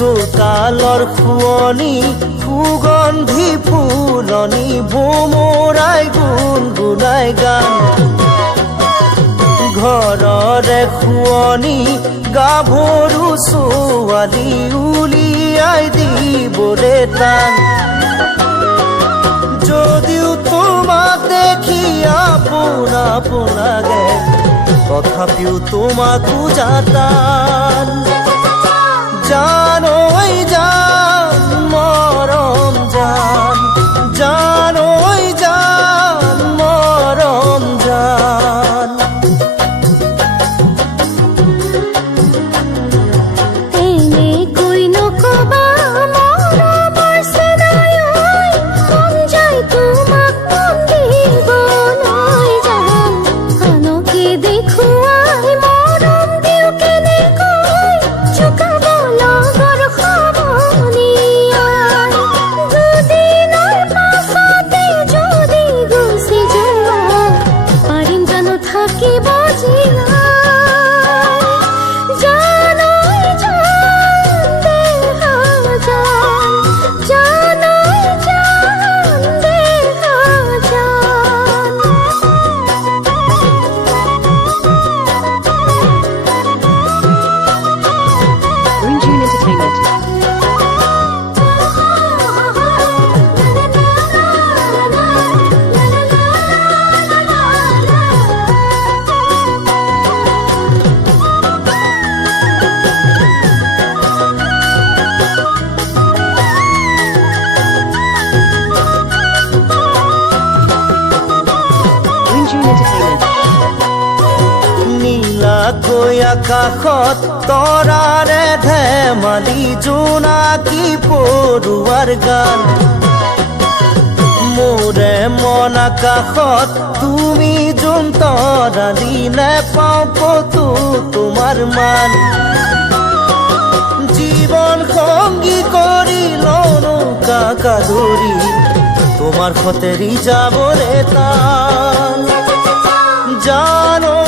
চোতালৰ শুৱনি সুগন্ধি ফুলনি ভোমোৰাই গুণগুণাই গান ঘৰৰে শুৱনি গাভৰু ছোৱালী উলিয়াই দিবলে টান যদিও তোমাক দেখি আপোনা লাগে তথাপিও তোমাকো যাতান জানৈ জান মৰম জান জানৈ জান মৰম জান নীলাকৈ আকাশত তৰাৰে ধেমালি জোনাকী পৰুৱাৰ গান মোৰে মন আকাশত তুমি যোন তৰালি নেপাওঁ কতো তোমাৰ মান জীৱন সংগী কৰি লৌকা কাদৰি তোমাৰ সতেৰি যাবলে টান জানো